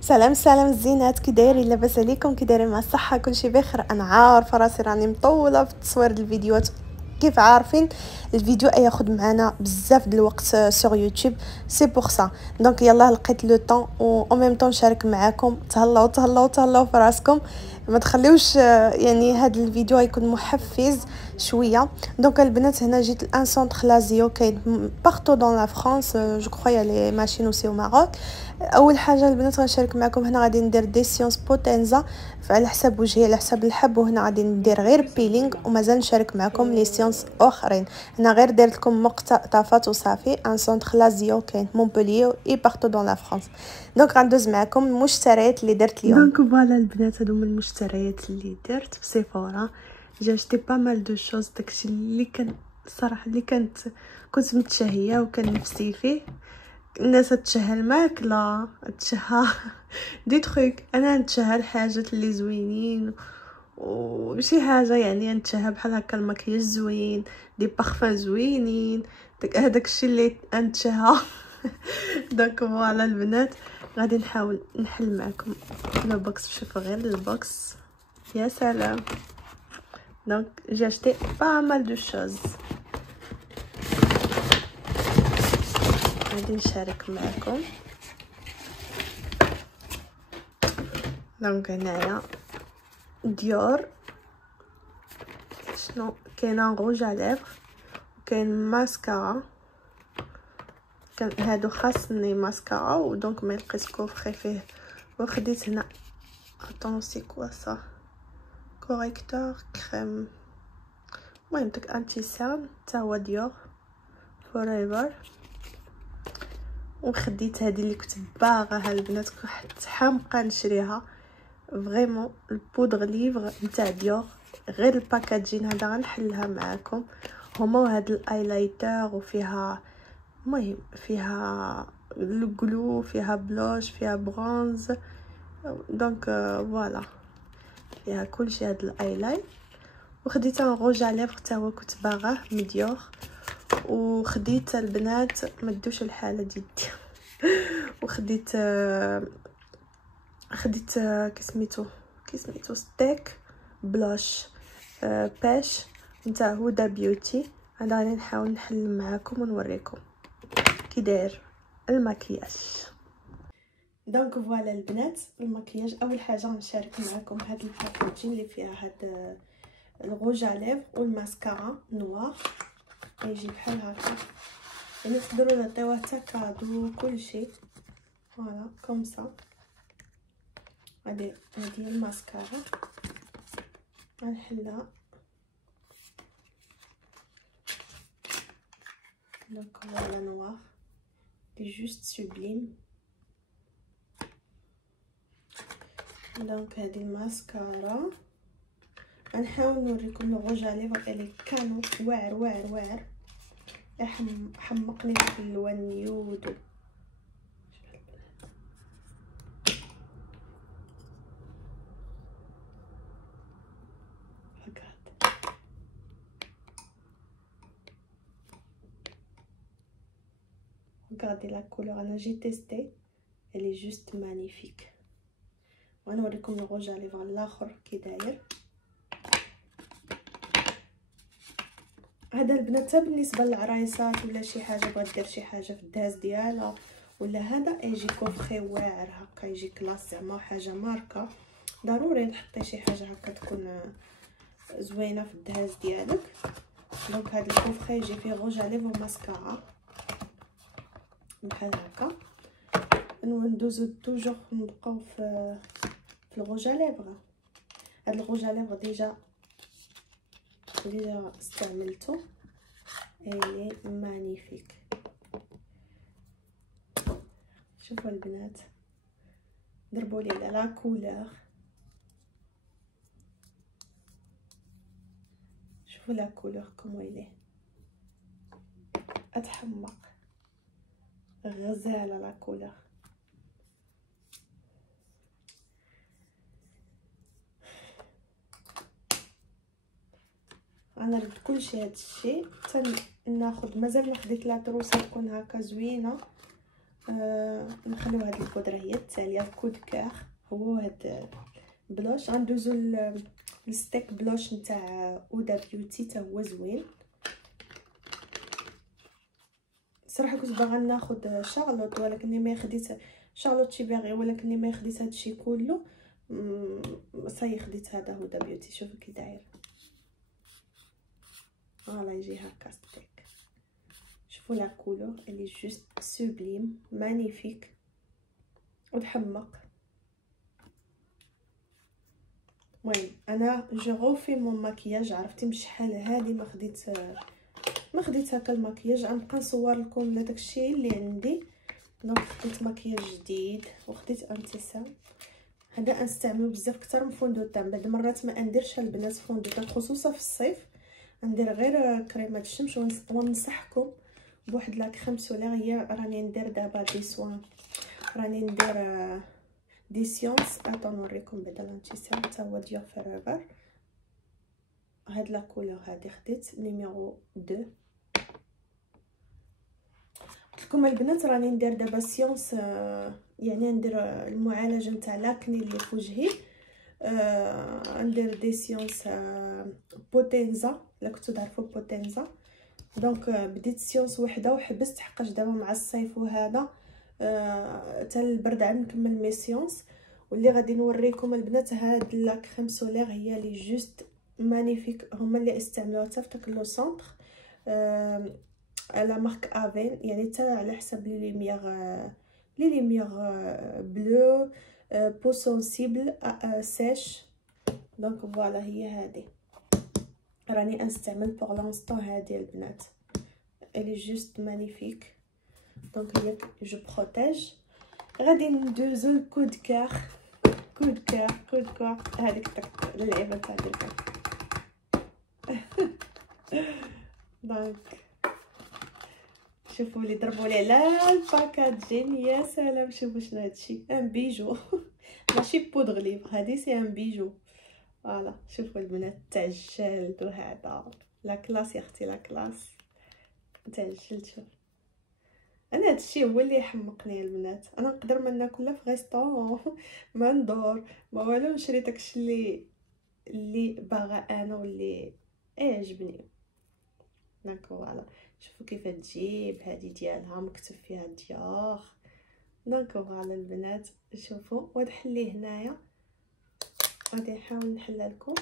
سلام سلام الزينات، كي دايرين؟ لاباس عليكم؟ كي دايرين مع الصحه؟ كلشي بخير. انا عارفه راسي راني مطوله في تصوير الفيديوهات، كيف عارفين الفيديو ياخذ معنا بزاف د الوقت سور يوتيوب، سي بور سا دونك يلاه لقيت لو طون و او ميم طون نشارك معاكم. تهلاو تهلاو تهلاو في راسكم، ما تخليوش يعني هذا الفيديو يكون محفز شويه. دونك البنات هنا جيت لان سونتر لازيو كاين بارتو دون لا فرانس، جو كخوا لي ماشين اوسي او ماروك. اول حاجه البنات غنشارك معكم هنا، غادي ندير دي سيونس بوتنزا على حساب وجهي على حساب الحب، وهنا غادي ندير غير بيلينغ ومازال نشارك معكم لي سيونس اخرين. هنا غير درت لكم مقتطفات وصافي. ان سونتر لازيو كاين مونبوليي اي بارتو دون لا فرانس. دونك غندوز معكم المشتريات اللي درت اليوم. دونك فوالا البنات، هادو من المشتريات اللي درت في سيفورا. جا شتي با مال دو شوز، داكشي اللي كان الصراحه اللي كنت متشهيه وكان نفسي فيه. الناس تشهى الماكله، تشهى دي تخيك، انا نتشهى الحاجات اللي زوينين وشي حاجه، يعني نتشهى بحال هكا المكياج زوين، دي بارفان زوينين، هذاك الشيء اللي نتشهى. دونك فوالا البنات، غادي نحاول نحل معكم لو بوكس. شوفوا غير البوكس، يا سلام. دونك جي acheté pas mal de choses. غادي نشارك معكم. دونك هنايا ديور، شنو كاينه روج على ليفر، كاين ماسكارا، كان هادو خاصني ماسكارا ودونك ما لقيت كوفري فيه، وخديت هنا اتون سي كوا سا كوريكتور كريم، المهم داك انتي سان تا هو ديور فوريفر. وخديت هذه اللي كنت باغاها البنات، كنت حامقه نشريها فريمون، البودغ ليفر نتاع ديور، غير الباكاجين هذا غنحلها معاكم. هما هاد الايلايتر وفيها، المهم فيها الجلو، فيها بلوش، فيها برونز، دونك فوالا فيها كلشي هاد الايلاين. وخديت ان روج على ليفر حتى هو كنت باغاه من ديور. وخديت البنات ما دوش الحاله ديالي وخديت خديت كسميتو ستيك بلاش باش نتاع هدى بيوتي. انا غادي نحاول نحل معاكم ونوريكم كي داير المكياج. دونك فوالا البنات المكياج، اول حاجه غنشارك معكم هاد الباكاجين اللي فيها هاد الروج على ليفر والماسكارا نوار، يجي بحال هكا، يعني تقدروا نعطيوه حتى كادو كلشي. فوالا كوم سا. هادي الماسكارا غنحلها. دونك فوالا نوار دي جوست سوبليم. دونك هادي الماسكارا غنحاول نوريكم الروج على ليفر اللي كانوا واعر واعر واعر، حمقني في اللون نيود. regardez la couleur, انا جي تيستي اللي جوست مانيفيك. ونوريكم الروج على ليفر الاخر كي داير. هذا البنات حتى بالنسبه للعرايسات ولا شي حاجه بغات دير شي حاجه في الدهاز ديالها ولا هذا، يجي كوفخي واعر هكا، يجي كلاس زعما حاجه ماركه. ضروري تحطي شي حاجه هكا تكون زوينه في الدهاز ديالك. دونك هذا الكوفخي يجي فيه روج على ليفر ماسكارا بحال هكا. ندوزو توجور نبقاو في الروج على ليفر. هذا الروج على ليفر ديجا استعملته، اي مانيفيك. شوفوا البنات، ضربوا لي على لا كولور، شوفوا لا كولور كومو يلي اتحمق، غزاله لا كولور. انا درت كلشي هادشي حتى ناخذ، مازال ما خديت لا تروسه تكون هكا زوينه نخليو هاد البودره هي التاليه كود كار. هو هاد بلوش غندوزو الستيك بلوش نتاع اودا بيوتي تا هو زوين صراحه. كنت باغا ناخذ شارلوت ولكنني ما خديت شارلوت شيبيغي، ولكنني ما خديت هادشي كله. صاي خديت هذا هودا بيوتي. شوفوا كي داير، فوالا يجي هكا ستيك. شوفوا لا كولور اللي جوست سوبليم مانيفيك وتحمق. المهم انا جو غوفي مون ماكياج. عرفتي بشحال هادي ما خديت هكا الماكياج. غنبقى نصور لكم لا داكشي اللي عندي. دونك خديت ماكياج جديد وخديت انتيسام. هذا نستعملو بزاف اكثر من فوندوتان. بعد مرات ما نديرش البنات فوندوتان خصوصا في الصيف، ندير غير كريمه الشمس. وننصحكم بواحد لا كريم سولير. هي راني ندير دابا دي سوان، راني ندير دي سيونس. نوريكم بعدا الانتيسام حتى هو ديال فوريفر. هاد لا كولور هادي خديت نيميرو 2. قلت لكم البنات راني ندير دابا سيونس، يعني ندير المعالجه نتاع لاكني اللي في وجهي. ندير دي سيونس بوتينزا، الا كنتو تعرفوا بوتينزا. دونك بديت سيونس وحده وحبست حقاش دابا مع الصيف وهذا حتى البرد عاد نكمل مي سيونس. واللي غادي نوريكم البنات هاد لا كريم سولير هي لي جوست مانيفيك. هما اللي استعملوها حتى في داك لو سونتر على مارك افين، يعني حتى على حساب لي ليميير بلو بو سونسيبل سيش. دونك فوالا هي هادي راني نستعمل بوغ لانستون هادي البنات. الي جوست مانيفيك. دونك هي جو بروتيج. غادي ندوزو الكود كار. كود كار هذيك اللعيبه تاع الكار. دونك شوفوا لي ضربوا لي على الباكاجين. يا سلام شوفوا شنو هادشي، ان بيجو ماشي بودغ ليف، هادي سي ان بيجو. فوالا شوفوا البنات تاع الجلد وهذا لا كلاس يا اختي، لا كلاس تاع الجلد. شوف انا هادشي هو اللي يحمقني البنات. انا نقدر ما ناكلها في غيستون ما ندور ما والو، نشري داكشي اللي باغا انا واللي يعجبني. دونك فوالا شوفوا كيف تجيب هذه ديالها مكتوب فيها دياخ. دونك فوالا البنات شوفوا. وهاد حليه هنايا غادي نحاول نحلها لكم،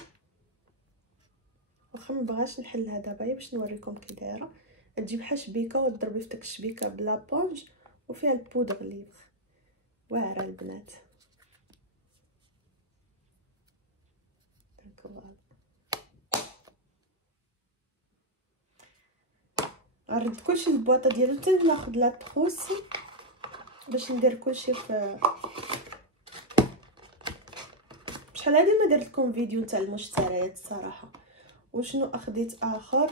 واخا ما بغاش نحلها دابا باش نوريكم كي دايره. تجيب بحال شبيكه وتضربي في داك الشبيكه بلا بونج وفيها البودغ ليفغ واعره البنات. دونك فوالا غنرد كلشي للبواطه ديالو حتى ناخذ لا تروس باش ندير كلشي في. شحال هادي ما درت لكم فيديو تاع المشتريات الصراحه. وشنو اخديت اخر؟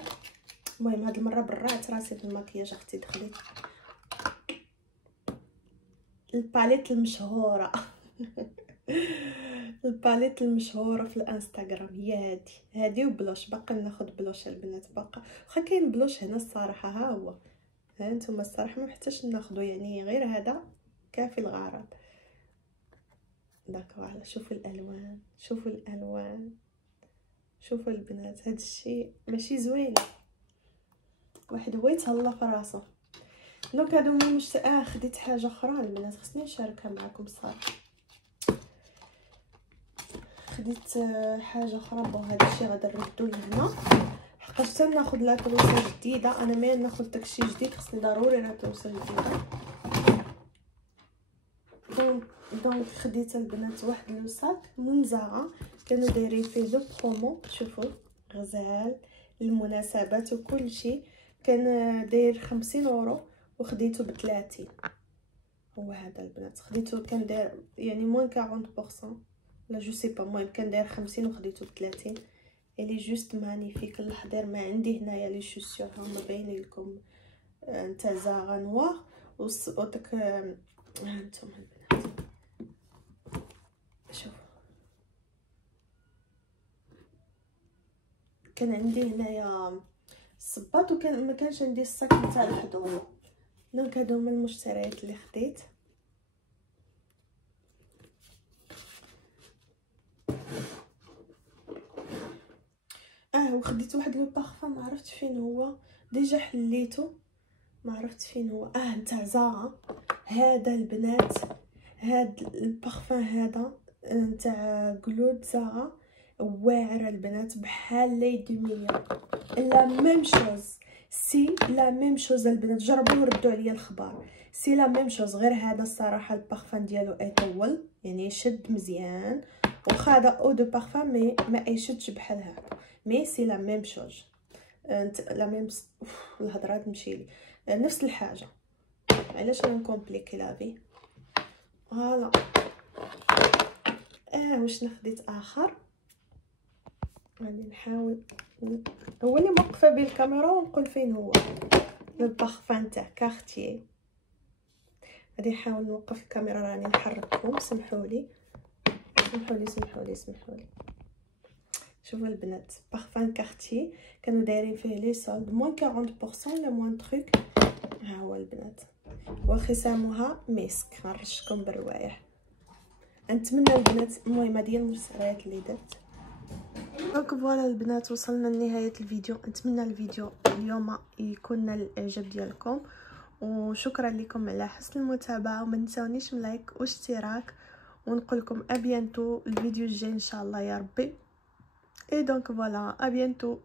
المهم هاد المره برعت راسي في المكياج اختي. دخلت الباليت المشهوره الباليت المشهوره في الانستغرام هي هادي وبلوش. باقا ناخذ بلوش البنات، باقا واخا كاين بلوش هنا الصراحه. ها هو ها نتوما الصراحه ما محتاجش ناخذو، يعني غير هذا كافي الغرض. داك فوالا شوفوا الالوان، شوفوا الالوان، شوفوا البنات. هاد الشيء ماشي زوين، واحد هو يتهلا في راسو. دونك هادو مش خديت حاجه اخرى البنات خصني نشاركها معكم صراحه. خديت حاجه اخرى. بون هذا الشيء غادي نردو لهنا حقاش حتى ناخذ لا تروسه جديده. انا ما ناخذ داكشي جديد، خصني ضروري لا تروسه جديده. دونك خديت البنات واحد لو صاك من زارا، كانوا دايرين فيه لو برومو. شوفوا غزال المناسبات وكل شيء. كان داير 50 اورو وخديته ب30. هو هذا البنات خديته كان داير يعني موان 40% لا جو سي با. المهم كان داير 50 وخديته ب30. الي جوست مانيفيك. الحضير ما عندي هنايا لي شوسور هما باينين لكم نتاع زارا نوار وداك هانتوما البنات. شوفوا كان عندي هنايا الصباط وكان ما كانش عندي الصاك نتاع الحضور. دونك هادو هما المشتريات اللي خديت. وخديت واحد لو بارفان ما عرفت فين هو، ديجا حليته ما عرفت فين هو. نتاع زارا هذا البنات، هاد البارفان هذا نتاع جلود زارا واعره البنات بحال ليدي ميا، لا ميم شوز، سي لا ميم شوز البنات. جربوا وردوا عليا الخبار، سي لا ميم شوز. غير هذا الصراحه البارفان ديالو يطول يعني يشد مزيان، واخا هذا او دو بارفان مي ما يشدش بحال هذا، مي سي لا ميم شوز. لا ميم الهضره تمشي لي نفس الحاجه. علاش انا نكومبليكي لافي. فوالا. واش خديت اخر؟ غادي نحاول. هو اللي موقفه به الكاميرا ونقول فين هو. البارفان تاع كارتيي. غادي نحاول نوقف الكاميرا راني نحرككم، سمحولي سمحولي. شوفوا البنات، بارفان كارتيي كانوا دايرين فيه لي سولد موان 40% ولا موان تروك. ها هو البنات، وختامها مسك. نرشكم بالروايح. نتمنى البنات. المهم هذه المشتريات اللي درت. دونك فوالا البنات، وصلنا لنهايه الفيديو. نتمنى الفيديو اليوم يكون نال الاعجاب ديالكم، وشكرا لكم على حسن المتابعه. وما تنساونيش من لايك واشتراك، ونقول لكم ابيانتو الفيديو الجاي ان شاء الله يا ربي. اي دونك فوالا ابيانتو.